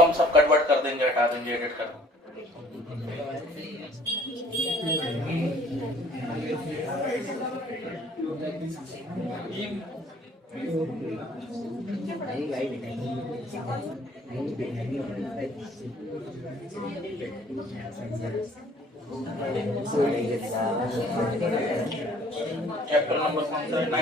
हम सब कन्वर्ट कर देंगे, हटा देंगे, एडिट कर देंगे। चैप्टर नंबर कौन सा है? 9।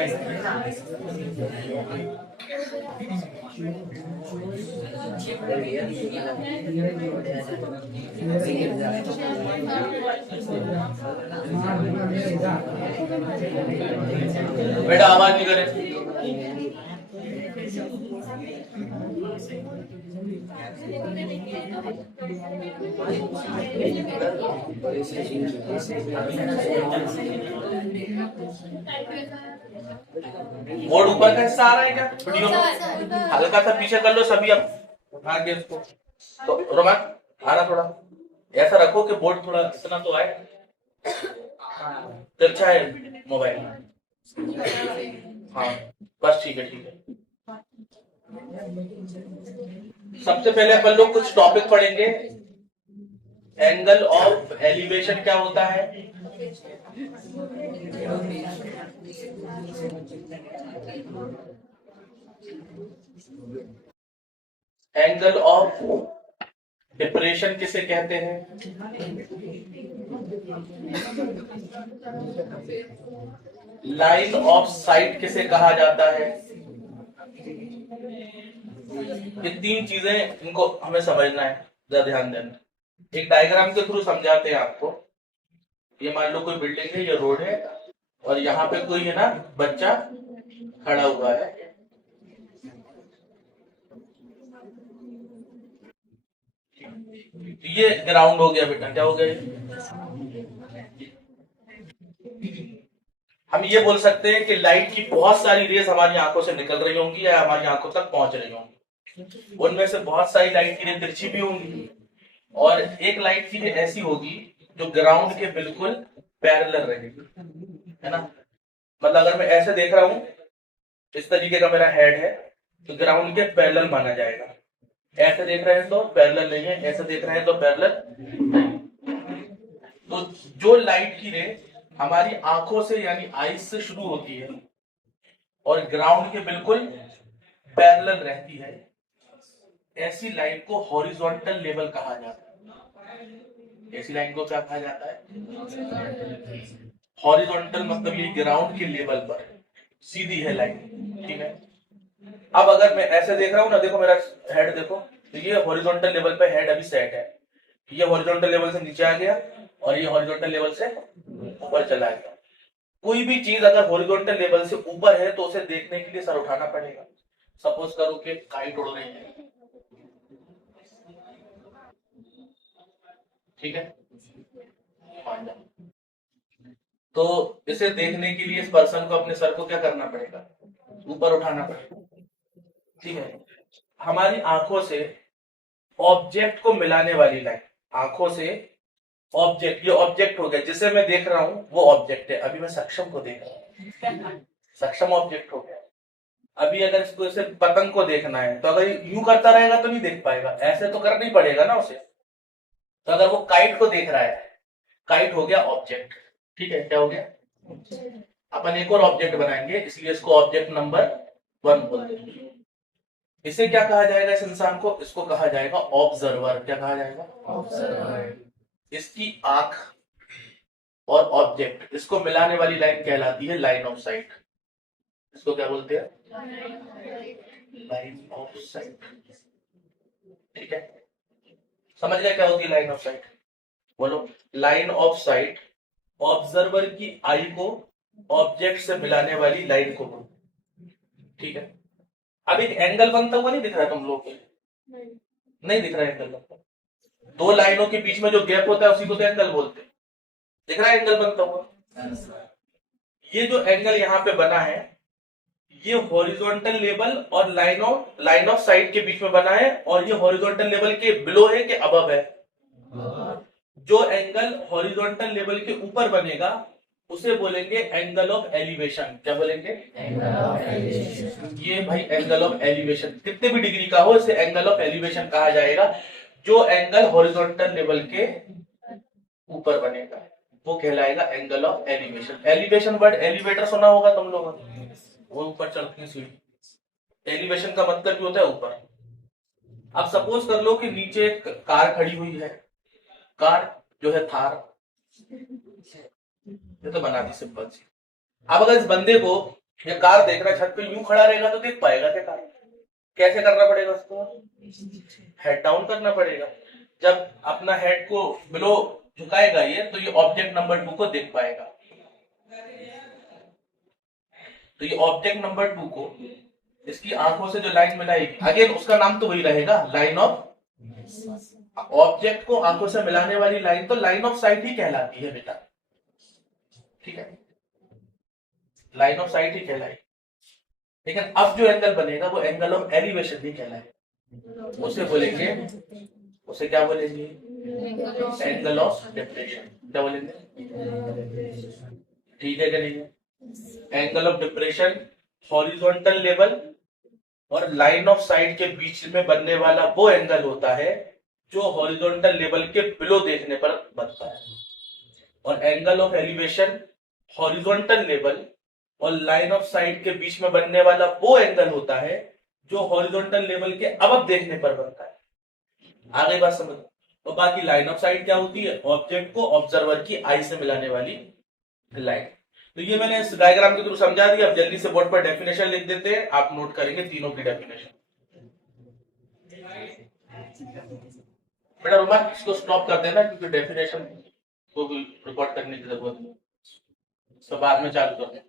बेटा आवाज नहीं करे। बोर्ड ऊपर का हिस्सा आ रहा है क्या वीडियो में? हल्का सा पीछे कर लो सभी, अब उठा के इसको तो रोमान आना, थोड़ा ऐसा रखो कि बोर्ड थोड़ा इतना तो आए। अच्छा है मोबाइल? हाँ बस ठीक है, ठीक है। सबसे पहले अपन लोग कुछ टॉपिक पढ़ेंगे। एंगल ऑफ एलिवेशन क्या होता है, एंगल ऑफ डिप्रेशन किसे कहते हैं, लाइन ऑफ साइट किसे कहा जाता है। ये तीन चीजें इनको हमें समझना है, जरा ध्यान देना। एक डायग्राम के थ्रू समझाते हैं आपको। ये मान लो कोई बिल्डिंग है, ये रोड है और यहाँ पे कोई है ना बच्चा खड़ा हुआ है। ये ग्राउंड हो गया बेटा, क्या हो गया? हम ये बोल सकते हैं कि लाइट की बहुत सारी रेज हमारी आंखों से निकल रही होंगी या हमारी आंखों तक पहुंच रही होंगी। उनमें से बहुत सारी लाइट की रेज तिरछी भी होंगी और एक लाइट की रेज ऐसी होगी जो ग्राउंड के बिल्कुल पैरेलल रहेगी, है ना। मतलब अगर मैं ऐसे देख रहा हूं, इस तरीके का मेरा हेड है तो ग्राउंड के पैरेलल माना जाएगा। ऐसे देख रहे हैं तो पैरेलल नहीं है, ऐसे देख रहे हैं तो पैरेलल नहीं। तो जो लाइट की रे हमारी आंखों से यानी आईज से शुरू होती है और ग्राउंड के बिल्कुल पैरेलल रहती है, ऐसी लाइट को हॉरिजॉन्टल लेवल कहा जाता है। ऐसी लाइन को क्या कहा जाता है? हॉरिजॉन्टल मतलब ये ग्राउंड के लेवल पर सीधी है लाइन, ठीक है। अब अगर मैं ऐसे देख रहा हूं ना, देखो मेरा हेड देखो, तो ये हॉरिजॉन्टल लेवल पे हेड अभी सेट है, ये हॉरिजॉन्टल लेवल से नीचे आ गया और ये हॉरिजॉन्टल लेवल से ऊपर चला गया। कोई भी चीज अगर हॉरिजॉन्टल लेवल से ऊपर है तो उसे देखने के लिए सर उठाना पड़ेगा। सपोज करो कि काइट उड़ रही है, ठीक है, तो इसे देखने के लिए इस पर्सन को, अपने सर को क्या करना पड़ेगा? ऊपर उठाना पड़ेगा, ठीक है। हमारी आंखों से ऑब्जेक्ट को मिलाने वाली लाइन, आंखों से ऑब्जेक्ट, ये ऑब्जेक्ट हो गया जिसे मैं देख रहा हूं, वो ऑब्जेक्ट है। अभी मैं सक्षम को देख रहा हूं, सक्षम ऑब्जेक्ट हो गया। अभी अगर इसको इसे पतंग को देखना है तो अगर यूं करता रहेगा तो नहीं देख पाएगा, ऐसे तो करना ही पड़ेगा ना उसे। तो अगर वो काइट को देख रहा है, काइट हो गया ऑब्जेक्ट, ठीक है, क्या हो गया? अपन एक और ऑब्जेक्ट बनाएंगे, इसलिए इसको ऑब्जेक्ट नंबर 1 बोलते हैं। इसे क्या कहा जाएगा इस इंसान को? इसको कहा जाएगा ऑब्जर्वर। क्या कहा जाएगा? ऑब्जर्वर। इसकी आंख और ऑब्जेक्ट, इसको मिलाने वाली लाइन कहलाती है लाइन ऑफ साइट। इसको क्या बोलते हैं? लाइन ऑफ साइट, ठीक है। समझ गया क्या होती है लाइन ऑफ साइट? बोलो। लाइन ऑफ साइट ऑब्जर्वर की आई को ऑब्जेक्ट से मिलाने वाली लाइन को, ठीक है। अब एक एंगल बनता हुआ नहीं दिख रहा है तुम लोग को? नहीं दिख रहा है एंगल बनता। दो लाइनों के बीच में जो गैप होता है उसी को तो एंगल बोलते हैं। दिख रहा है एंगल बनता हुआ? ये जो एंगल यहाँ पे बना है, ये हॉरिजॉन्टल लेवल और लाइन ऑफ साइट के बीच में बना है, और ये हॉरिजॉन्टल लेवल के बिलो है कि अबव है? जो एंगल हॉरिजॉन्टल लेवल के ऊपर बनेगा उसे बोलेंगे एंगल ऑफ एलिवेशन। क्या बोलेंगे? Angle of elevation. ये भाई एंगल ऑफ एलिवेशन कितने भी डिग्री का हो इसे एंगल ऑफ एलिवेशन कहा जाएगा। जो एंगल हॉरिजॉन्टल लेवल के ऊपर बनेगा वो कहलाएगा angle of elevation. Elevation word elevator सुना होगा तुम लोगों ने, वो ऊपर चढ़ती है सीढ़ी। एलिवेशन का मतलब भी होता है ऊपर। अब सपोज कर लो कि नीचे एक कार खड़ी हुई है, कार जो है थार, ये तो बना दी सिंपल सी। अब अगर इस बंदे को ये कार देख रहा है छत पे, यूं खड़ा रहेगा तो देख पाएगा क्या कार? कैसे करना पड़ेगा उसको? हेड डाउन करना पड़ेगा। जब अपना हेड को बिलो झुकाएगा ये, तो ये ऑब्जेक्ट नंबर 2 को देख पाएगा। तो ये ऑब्जेक्ट नंबर 2 को इसकी आंखों से जो लाइन मिलाएगी, अगेन उसका नाम तो वही रहेगा, लाइन ऑफ। ऑब्जेक्ट को आंखों से मिलाने वाली लाइन तो लाइन ऑफ साइट ही कहलाती है बेटा, ठीक है, लाइन ऑफ साइट ही कहलाएगी। लेकिन अब जो एंगल बनेगा वो एंगल ऑफ एलिवेशन ही कहलाएगा। उसे बोलेंगे, उसे क्या बोलेंगे? Angle of depression. क्या बोलेंगे? ठीक है क्या नहीं है? Angle of depression horizontal level और लाइन ऑफ साइट के बीच में बनने वाला वो एंगल होता है जो हॉरिजॉन्टल लेवल के बिलो देखने पर बनता है। और angle of elevation horizontal level और लाइन ऑफ साइट के बीच में बनने वाला वो एंगल होता है जो हॉरिजॉन्टल लेवल के अब देखने पर बनता है। आगे बात समझ। तो बाकी लाइन ऑफ साइट क्या होती है? ऑब्जेक्ट को ऑब्जर्वर की आई से मिलाने वाली लाइन। तो ये मैंने इस डायग्राम के थ्रू समझा दिया। अब जल्दी से बोर्ड पर डेफिनेशन लिख देते हैं, आप नोट करेंगे तीनों की डेफिनेशन। बेटा रोमान इसको स्टॉप कर देना क्योंकि डेफिनेशन को भी रिकॉर्ड करने की जरूरत है, इसको बाद में चालू कर दें।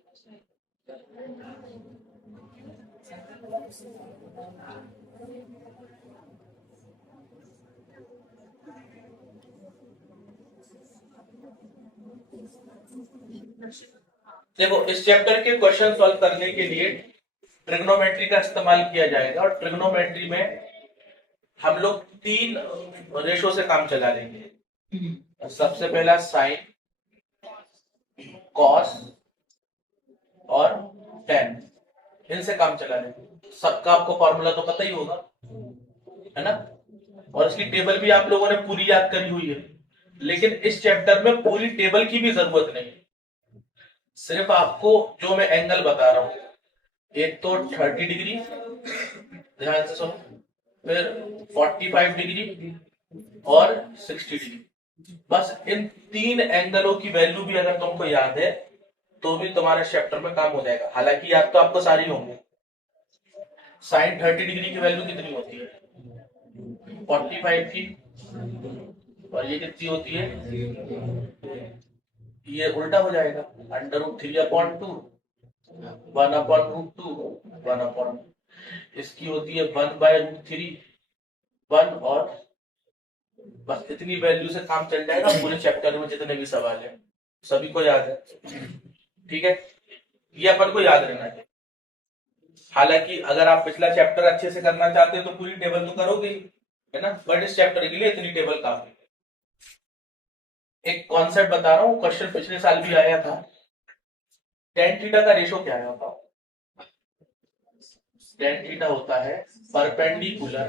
देखो इस चैप्टर के क्वेश्चन सॉल्व करने के लिए ट्रिग्नोमेट्री का इस्तेमाल किया जाएगा और ट्रिग्नोमेट्री में हम लोग 3 रेशो से काम चला लेंगे। सबसे पहला साइन, कॉस और टेन, इनसे काम चला लेंगे। सबका आपको फॉर्मूला तो पता ही होगा, है ना? और इसकी टेबल भी आप लोगों ने पूरी याद करी हुई है। लेकिन इस चैप्टर में पूरी टेबल की भी जरूरत नहीं, सिर्फ आपको जो मैं एंगल बता रहा हूं, एक तो 30 डिग्री, ध्यान से सुनो, फिर 45 डिग्री और 60 डिग्री। बस इन 3 एंगलों की वैल्यू भी अगर तुमको याद है तो भी तुम्हारे चैप्टर में काम हो जाएगा। हालांकि याद तो आपको सारी होंगे। साइन 30 डिग्री की वैल्यू कितनी होती है? 45 की। और ये कितनी होती है? ये उल्टा हो जाएगा, √3/2, 1/√2, 1/, इसकी होती है 1/√3, 1। और बस इतनी वैल्यू से काम चल जाएगा। पूरे चैप्टर में जितने भी सवाल है सभी को याद है, ठीक है? ये अपन को याद रहना है। हालांकि अगर आप पिछला चैप्टर अच्छे से करना चाहते हैं तो पूरी टेबल तो करोगे ही, है ना? बट इस चैप्टर के लिए इतनी टेबल काफी है। एक कॉन्सेप्ट बता रहा हूँ, क्वेश्चन पिछले साल भी आया था। टेन थीटा का रेशो क्या है बताओ? टेन थीटा होता है परपेंडिकुलर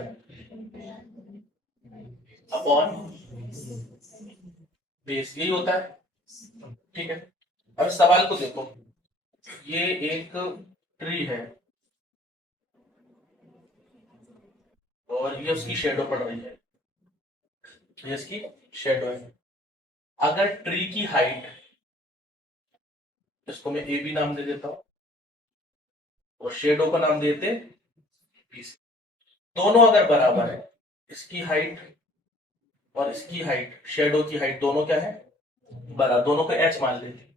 अपॉन बेस, यही होता है, ठीक है? अब इस सवाल को देखो, ये एक ट्री है और ये उसकी शेडो पड़ रही है, ये इसकी शेडो है। अगर ट्री की हाइट, इसको मैं ए बी नाम दे देता हूं और शेडो का नाम देते बी, दोनों अगर बराबर है, इसकी हाइट और इसकी हाइट, शेडो की हाइट, दोनों क्या है? बराबर। दोनों को एच मान लेते,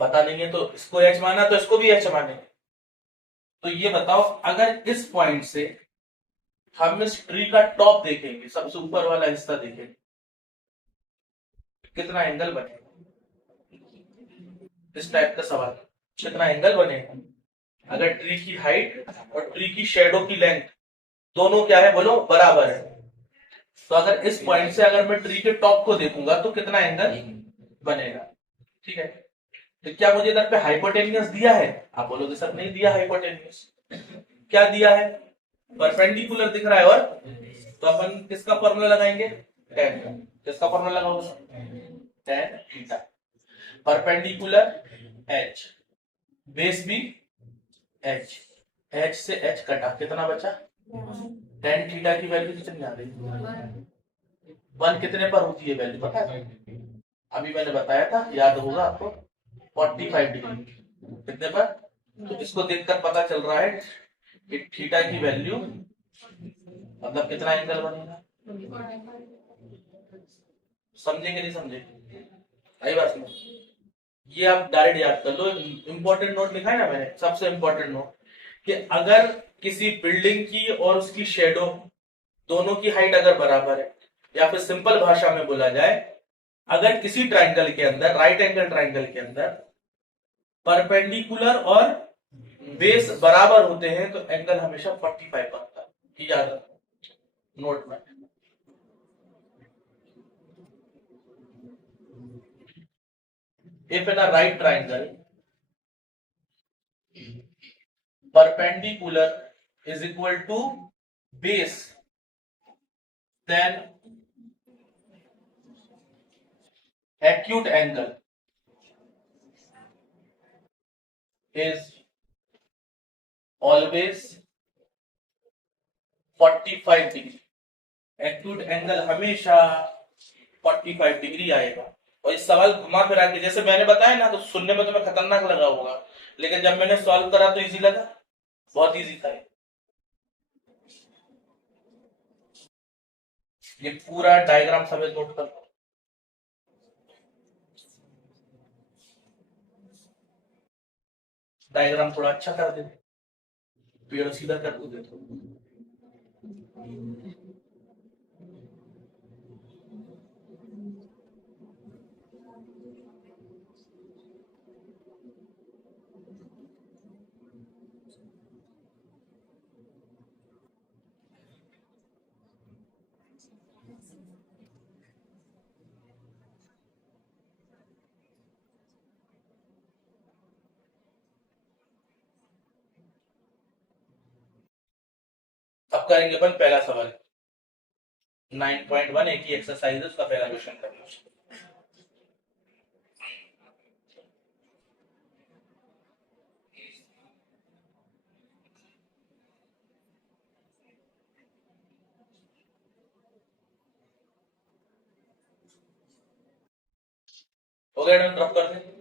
पता नहीं है तो इसको एच माना तो इसको भी एच माने। तो ये बताओ, अगर इस पॉइंट से हम इस ट्री का टॉप देखेंगे, सबसे ऊपर वाला हिस्सा देखेंगे, कितना एंगल बनेगा? इस टाइप का सवाल, कितना एंगल बनेगा अगर ट्री की हाइट और ट्री की शेडो की लेंथ दोनों क्या है बोलो? बराबर है। तो अगर इस पॉइंट से अगर मैं ट्री के टॉप को देखूंगा तो कितना एंगल बनेगा, ठीक है? तो क्या मुझे इधर पे हाइपोटेन्यूस दिया है? आप बोलोगे सर नहीं दिया हाइपोटेन्यूस। क्या दिया है? परपेंडिकुलर दिख रहा है। और तो अपन किसका फॉर्मूला लगाएंगे? टेन का। किसका फॉर्मूला लगाओगे? Tan theta. Perpendicular H, base भी एच, एच से एच कटा, कितना बचा? टेन थीटा की वैल्यू कितनी आ रही? वन कितने पर होती है वैल्यू पता है? अभी मैंने बताया था, याद होगा आपको, 45 डिग्री। कितने पर? तो इसको देखकर पता चल रहा है कि थीटा की वैल्यू मतलब कितना एंगल बनेगा। समझेंगे नहीं समझेंगे? आई बात में ये आप डायरेक्ट याद कर लो। इंपॉर्टेंट नोट लिखा है ना मैंने, सबसे इंपॉर्टेंट नोट, कि अगर किसी बिल्डिंग की और उसकी शेडो दोनों की हाइट अगर बराबर है, या फिर सिंपल भाषा में बोला जाए, अगर किसी ट्राइंगल के अंदर, राइट एंगल ट्राइंगल के अंदर परपेंडिकुलर और बेस बराबर होते हैं तो एंगल हमेशा 45 बनता है। याद रखो नोट में। If in a right triangle perpendicular is equal to base, then acute angle is always 45 degree. Acute angle हमेशा 45 डिग्री आएगा। और इस सवाल घुमा फिरा के जैसे मैंने बताया ना, तो सुनने में तुम्हें खतरनाक लगा होगा, लेकिन जब मैंने सॉल्व करा तो इजी लगा। बहुत इजी था ये पूरा डायग्राम सभी नोट कर। डायग्राम थोड़ा अच्छा कर दे, पेड़ सीधा कर दो। अब करेंगे अपन पहला सवाल 9.1 एक ही एक्सरसाइज है, उसका पहला क्वेश्चन करना। हो गया? ड्रॉप कर दे।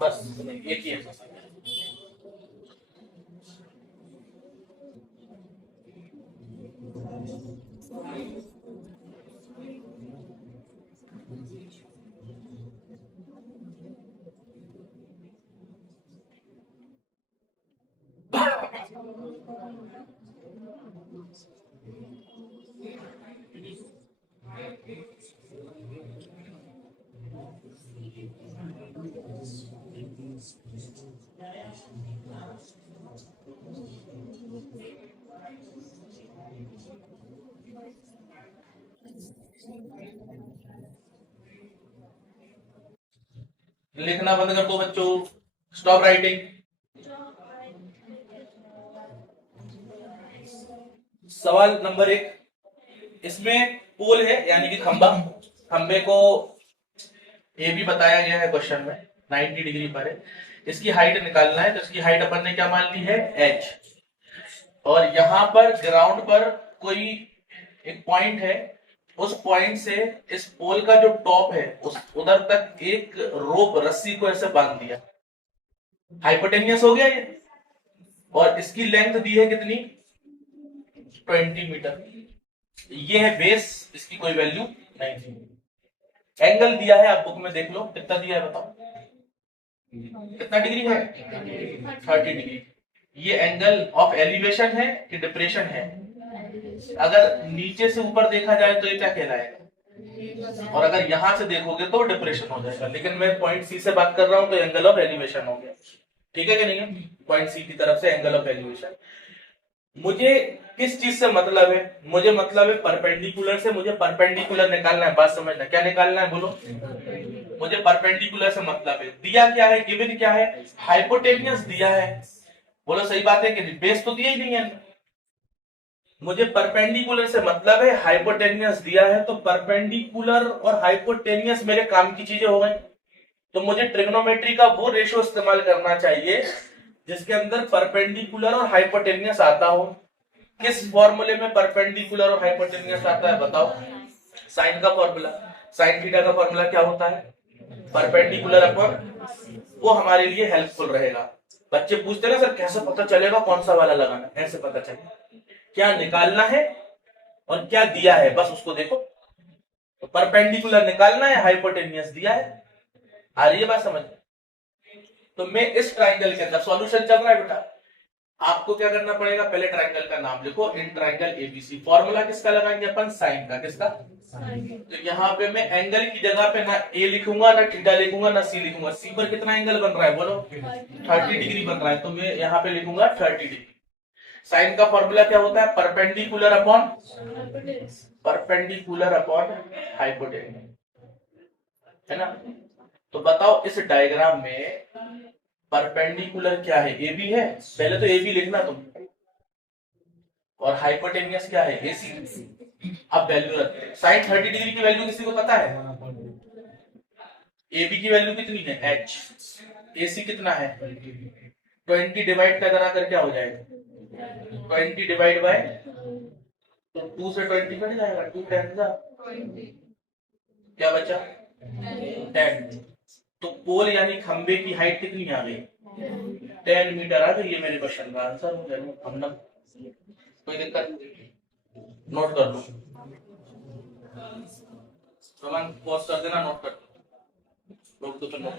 बस एक ही एक्सरसाइज। लिखना बंद कर दो बच्चों, स्टॉप राइटिंग। सवाल नंबर 1, इसमें पोल है यानी कि खंबा, खंबे को ए भी बताया गया है क्वेश्चन में, 90 डिग्री पर है, इसकी हाइट निकालना है, तो इसकी हाइट अपन ने क्या मान ली है, h। और यहां पर ग्राउंड पर कोई एक पॉइंट है, उस पॉइंट से इस पोल का जो टॉप है उस उधर तक एक रोप रस्सी को ऐसे बांध दिया, हाइपोटेनियस हो गया ये। और इसकी लेंथ दी है कितनी, 20 मीटर। ये है बेस, इसकी कोई वैल्यू नहीं थी। एंगल दिया है, आप बुक में देख लो कितना दिया है, बताओ कितना डिग्री है, 30 डिग्री। ये एंगल ऑफ एलिवेशन है कि डिप्रेशन है, अगर नीचे से ऊपर देखा जाए तो ये क्या कहलाएगा, और अगर यहां से देखोगे तो डिप्रेशन हो जाएगा। लेकिन मैं पॉइंट सी से बात कर रहा हूं तो एंगल ऑफ एलिवेशन हो गया, ठीक है कि नहीं है, पॉइंट सी की तरफ से एंगल ऑफ एलिवेशन। मुझे किस चीज से मतलब है, मुझे मतलब है परपेंडिकुलर से, मुझे परपेंडिकुलर निकालना है, बात समझना, क्या निकालना है बोलो, मुझे परपेंडिकुलर से मतलब है। दिया क्या है, गिवन क्या है, हाइपोटेनियस दिया है, बोलो सही बात है कि बेस तो दिया ही नहीं है। मुझे परपेंडिकुलर से मतलब है, हाइपोटेनियस दिया है, तो परपेंडिकुलर और हाइपोटेनियस मेरे काम की चीजें हो गई। तो मुझे ट्रिग्नोमेट्री का वो रेशियो इस्तेमाल करना चाहिए जिसके अंदर परपेंडिकुलर और हाइपोटेनियस आता हो। किस फॉर्मूले में परपेंडिकुलर और हाइपोटेनियस आता है बताओ, साइन का फॉर्मूला, साइन थीटा का फॉर्मूला क्या होता है, परपेंडिकुलर अपॉन, वो हमारे लिए हेल्पफुल रहेगा। बच्चे पूछते ना सर कैसे पता चलेगा कौन सा वाला लगाना, ऐसे पता चलेगा क्या निकालना है और क्या दिया है, बस उसको देखो। तो परपेंडिकुलर निकालना है, हाइपोटेनियस दिया है, आ रही है बात समझ। तो मैं इस ट्राइंगल के अंदर सॉल्यूशन चल रहा है बेटा, आपको क्या करना पड़ेगा, पहले ट्राइंगल का नाम लिखो, इन ट्राइंगल एबीसी। फॉर्मूला किसका लगाएंगे अपन, साइन का, किसका, तो यहाँ पे मैं एंगल की जगह पे ना ए लिखूंगा, ना थीटा लिखूंगा, ना सी लिखूंगा। सी पर कितना एंगल बन रहा है बोलो, 30 डिग्री बन रहा है, तो मैं यहाँ पे लिखूंगा 30 डिग्री। साइन का फॉर्मूला क्या होता है, perpendicular upon, perpendicular upon hypotenuse, है ना। तो बताओ इस डायग्राम में परपेंडिकुलर क्या है, ए बी है, पहले तो ए बी लिखना तुम, और हाइपोटेनियस क्या है, एसी। अब वैल्यू रखते हैं, साइन 30 डिग्री की वैल्यू किसी को पता है, ए बी की वैल्यू कितनी है, एच, एसी कितना है, 20 डिवाइड का करा क्या हो जाएगा, 20 डिवाइड बाय, तो 2 से 20 कट जाएगा, 2 10 जा, क्या बचा 10। तो पोल यानी खंबे की हाइट कितनी आ गई, 10 मीटर आ गई। ये मेरे क्वेश्चन का आंसर हो गया। हम लोग कोई दिक्कत, नोट कर लो, सामान पॉज कर देना, नोट कर दो, लोग तो नोट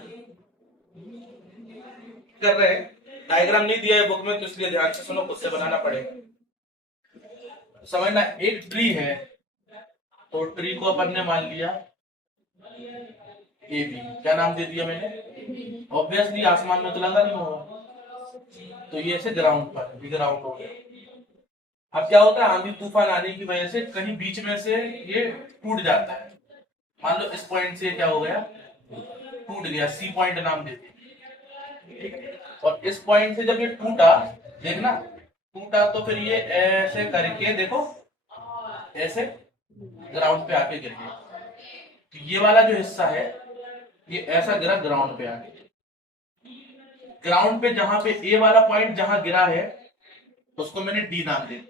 कर रहे हैं। डायग्राम नहीं दिया है बुक में तो इसलिए ध्यान से सुनो, खुद से बनाना पड़ेगा। समझना, एक ट्री है, तो ट्री को अपन ने मान लिया ए बी, क्या नाम दे दिया मैंने, ऑब्वियसली आसमान में तो लगा नहीं होगा, तो ये ऐसे ग्राउंड पर, ग्राउंड हो गया। अब क्या होता है, आंधी तूफान आने की वजह से कहीं बीच में से ये टूट जाता है, मान लो इस पॉइंट से क्या हो गया, टूट गया, सी पॉइंट नाम देते हैं। और इस पॉइंट से जब ये टूटा, देखना टूटा, तो फिर ये ऐसे करके देखो, ऐसे ग्राउंड पे आके गिर गया। तो ये वाला जो हिस्सा है ये ऐसा गिरा ग्राउंड पे आके, ग्राउंड पे जहां पे ए वाला पॉइंट जहां गिरा है उसको मैंने डी नाम दे,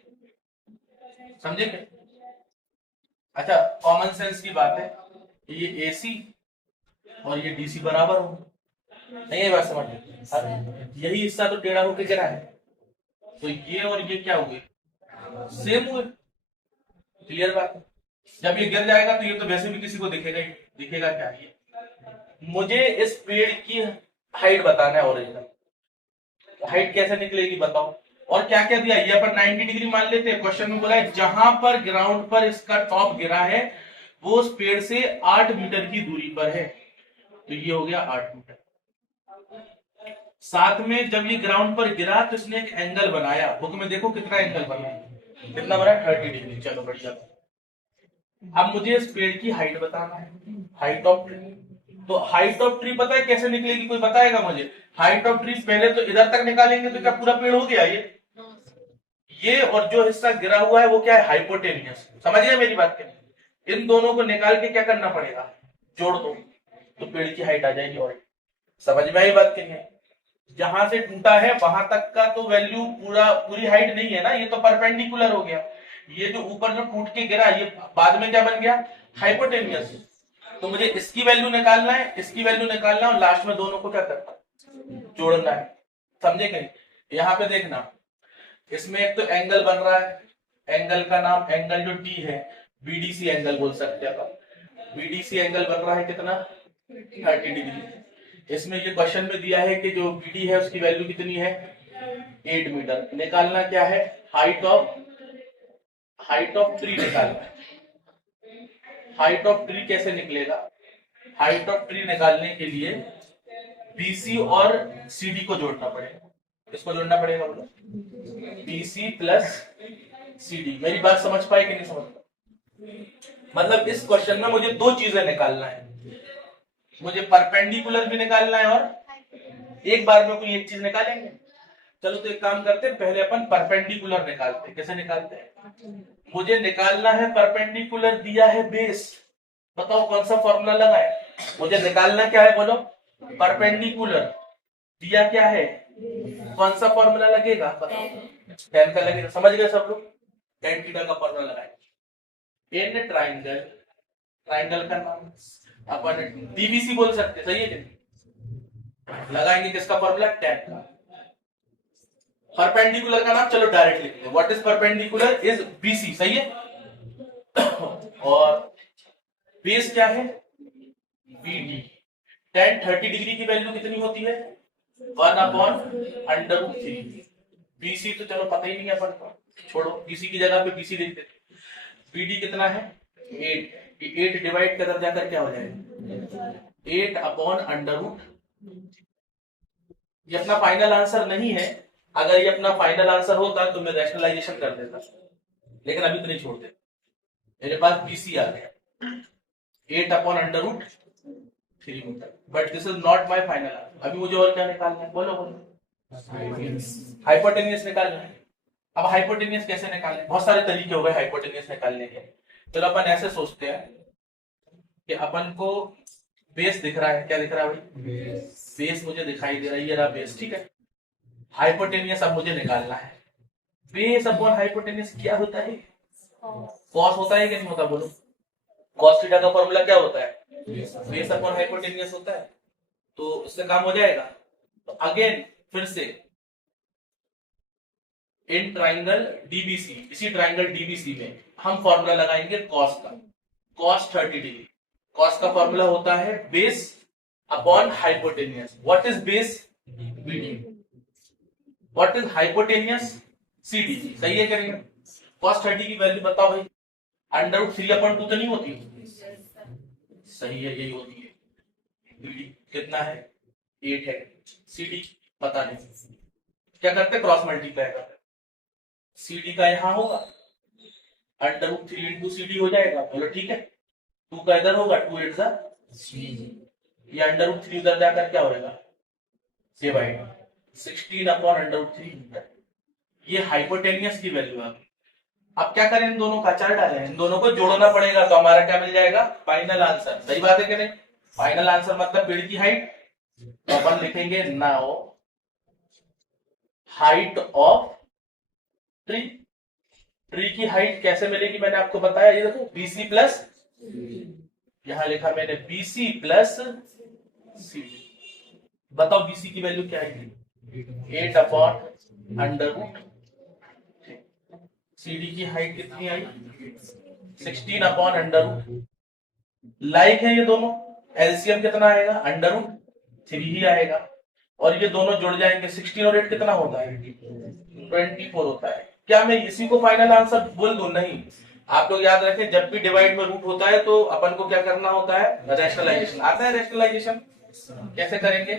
समझे क्या। अच्छा, कॉमन सेंस की बात है, ये एसी और ये डीसी बराबर हो, नहीं ये बात समझ में, यही हिस्सा तो टेढ़ा होके गिरा है, तो ये और ये क्या हुए, सेम हुए, क्लियर बात है। जब ये गिर जाएगा तो ये तो वैसे भी किसी को दिखेगा ही, दिखेगा क्या, ये मुझे इस पेड़ की हाइट बताना है, ओरिजिनल हाइट कैसे निकलेगी बताओ। और क्या क्या दिया, ये अपन 90 डिग्री मान लेते हैं, क्वेश्चन में बोला है जहां पर ग्राउंड पर इसका टॉप गिरा है वो उस पेड़ से 8 मीटर की दूरी पर है, तो ये हो गया 8 मीटर। साथ में जब ये ग्राउंड पर गिरा तो इसने एक एंगल बनाया, बुक में देखो कितना एंगल बना, कितना बना 30 डिग्री। चलो बढ़िया। अब मुझे इस पेड़ की हाइट बताना है, हाइट ऑफ ट्री। तो हाइट ऑफ ट्री पता है कैसे निकलेगी, कोई बताएगा मुझे? हाइट ऑफ ट्री पहले तो इधर तक निकालेंगे तो क्या पूरा पेड़ हो गया ये और जो हिस्सा गिरा हुआ है वो क्या है, हाइपोटेनियस। समझ गए मेरी बात के? इन दोनों को निकाल के क्या करना पड़ेगा, जोड़ दो तो पेड़ की हाइट आ जाएगी। और समझ में आई बात के नहीं? जहां से टूटा है वहां तक का तो वैल्यू पूरी हाइट नहीं है ना, ये तो परपेंडिकुलर हो गया। ये जो ऊपर जो टूट के गिरा ये बाद में क्या बन गया, हाइपोटेनियस। तो मुझे इसकी वैल्यू निकालना है, इसकी वैल्यू निकालना है और लास्ट में दोनों को क्या करना है, जोड़ना है। समझे कहीं? यहाँ पे देखना, इसमें एक तो एंगल बन रहा है, एंगल का नाम, एंगल जो टी है बीडीसी एंगल बोल सकते हैं अपन। बीडीसी एंगल बन रहा है कितना, 30 डिग्री। इसमें ये क्वेश्चन में दिया है कि जो बीडी है उसकी वैल्यू कितनी है, 8 मीटर। निकालना क्या है, हाइट ऑफ ट्री निकालना है। हाइट ऑफ ट्री कैसे निकलेगा, हाइट ऑफ ट्री निकालने के लिए बीसी और सीडी को जोड़ना पड़ेगा। किसको जोड़ना पड़ेगा बोलो, बीसी प्लस सीडी। मेरी बात समझ पाए कि नहीं समझ पाए? मतलब इस क्वेश्चन में मुझे दो चीजें निकालना है, मुझे परपेंडिकुलर भी निकालना है और एक बार में कोई एक चीज निकालेंगे। चलो तो एक काम करते हैं, पहले अपन परपेंडिकुलर निकालते हैं। कैसे निकालते हैं, मुझे निकालना है परपेंडिकुलर, दिया है बेस। बताओ कौन सा फॉर्मूला लगाए, मुझे निकालना क्या है बोलो, परपेंडिकुलर। दिया क्या है, कौन सा फॉर्मूला लगेगा बताओ, tan का लगेगा। समझ गए सब लोग, tan थीटा का फॉर्मूला लगाए। इन ट्राइंगल, ट्राइंगल का नाम अपन डीबीसी बोल सकते, सही है कि लगाएंगे किसका फॉर्मूला, tan का। परपेंडिकुलर का नाम चलो डायरेक्ट लिखते हैं, what is perpendicular is BC, सही है। और बेस क्या है, बीडी। tan 30 डिग्री की वैल्यू कितनी होती है, 1/√3। बीसी तो चलो पता ही नहीं है अपन को, छोड़ो, बीसी की जगह पे बीसी लिख देते। बीडी कितना है 8, 8 डिवाइड कर जाकर क्या हो जाएगा 8/√। ये अपना फाइनल आंसर नहीं है, अगर ये अपना फाइनल आंसर होता तो मैं रैशनलाइजेशन कर देता, लेकिन अभी तो नहीं छोड़ते। मेरे पास बीसी आ गया 8/√3 metre, but this is not my final answer. अभी मुझे और क्या निकालना है बोलो हाइपोटेनियस निकालना है। अब हाइपोटेनियस कैसे निकालना है, बहुत सारे तरीके हो गए हाइपोटेनियस निकालने के। चलो अपन ऐसे सोचते हैं कि अपन को बेस दिख रहा है, क्या दिख रहा है भाई, बेस मुझे दिखाई दे रहा है, ये रहा बेस, ठीक है। हाइपोटेनियस अब मुझे निकालना है, बेस अपॉन हाइपोटेनियस क्या होता है, कॉस होता है कि नहीं होता बोलो, कॉस थीटा का फॉर्मूला क्या होता है, बेस अपॉन हाइपोटेनियस होता है। तो इससे काम हो जाएगा। तो अगेन फिर से इन ट्राइंगल डीबीसी, इसी ट्राइंगल डीबीसी में हम फॉर्मूला लगाएंगे कॉस का, कॉस 30 डिग्री। कॉस का फॉर्मूला होता है base upon hypotenuse. What is base, BD. What is hypotenuse, CD. सही है करेंगे। कॉस 30 की वैल्यू बताओ भाई, √3/2 तो नहीं होती, सही है यही होती है। बीडी कितना है 8 है, सीडी पता नहीं, क्या करते क्रॉस मल्टीप्लाई करते, सीडी का यहां होगा √3 इंटू सीडी हो जाएगा, बोलो ठीक है। 2 का इधर होगा, 2 8 ये √3 उधर जाकर क्या होगा, 16/√3। ये हाइपोटेनियस की वैल्यू है। अब क्या करें, इन दोनों का चार डालें, इन दोनों को जोड़ना पड़ेगा, तो हमारा क्या मिल जाएगा, फाइनल आंसर। सही बात है कि नहीं, फाइनल आंसर मतलब पेड़ की हाइट। तो अपन लिखेंगे now height of tree. Tree की हाइट कैसे मिलेगी मैंने आपको बताया, ये देखो BC प्लस, यहां लिखा मैंने BC प्लस CD। बताओ BC की वैल्यू क्या आएगी, 8/√। CD की हाइट कितनी आई, 16/√। लाइक है ये दोनों, एलसीएम कितना आएगा, √3 ही आएगा। और ये दोनों जुड़ जाएंगे, 16 और 8 कितना होता है, 24 होता है। क्या मैं इसी को फाइनल आंसर बोल दूं, नहीं। आप लोग याद रखें, जब भी डिवाइड में रूट होता है तो अपन को क्या करना होता है, रैशनलाइजेशन। आता है रैशनलाइजेशन, कैसे करेंगे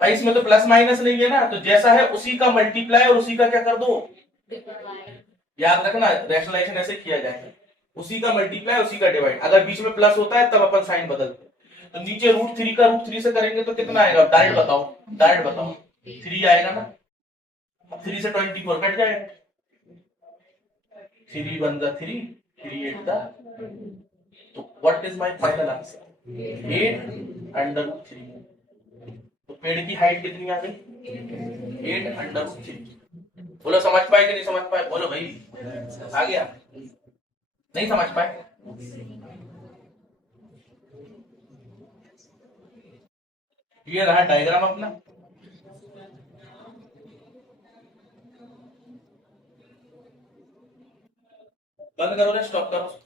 भाई, इसमें तो प्लस माइनस नहीं है ना, तो जैसा है उसी का मल्टीप्लाई और उसी का क्या कर दो, याद रखना, रैशनलाइजेशन ऐसे किया जाए, उसी का मल्टीप्लाई उसी का डिवाइड, अगर बीच में प्लस होता है तब अपन साइन बदलते हैं। तो नीचे √3 का √3 से करेंगे तो कितना आएगा, डायरेक्ट बताओ, डायरेक्ट बताओ, 3 आएगा ना। अब 3 से 24 कट जाएगा, 3 1 जा 3, 3 8 जा, तो what is my final answer, 8√3। तो पेड़ की हाइट कितनी आ गई, 8√3। बोलो समझ पाए कि नहीं समझ पाए, बोलो भाई, आ गया, नहीं समझ पाए। ये रहा डायग्राम अपना, बंद करो रे, स्टॉप करो।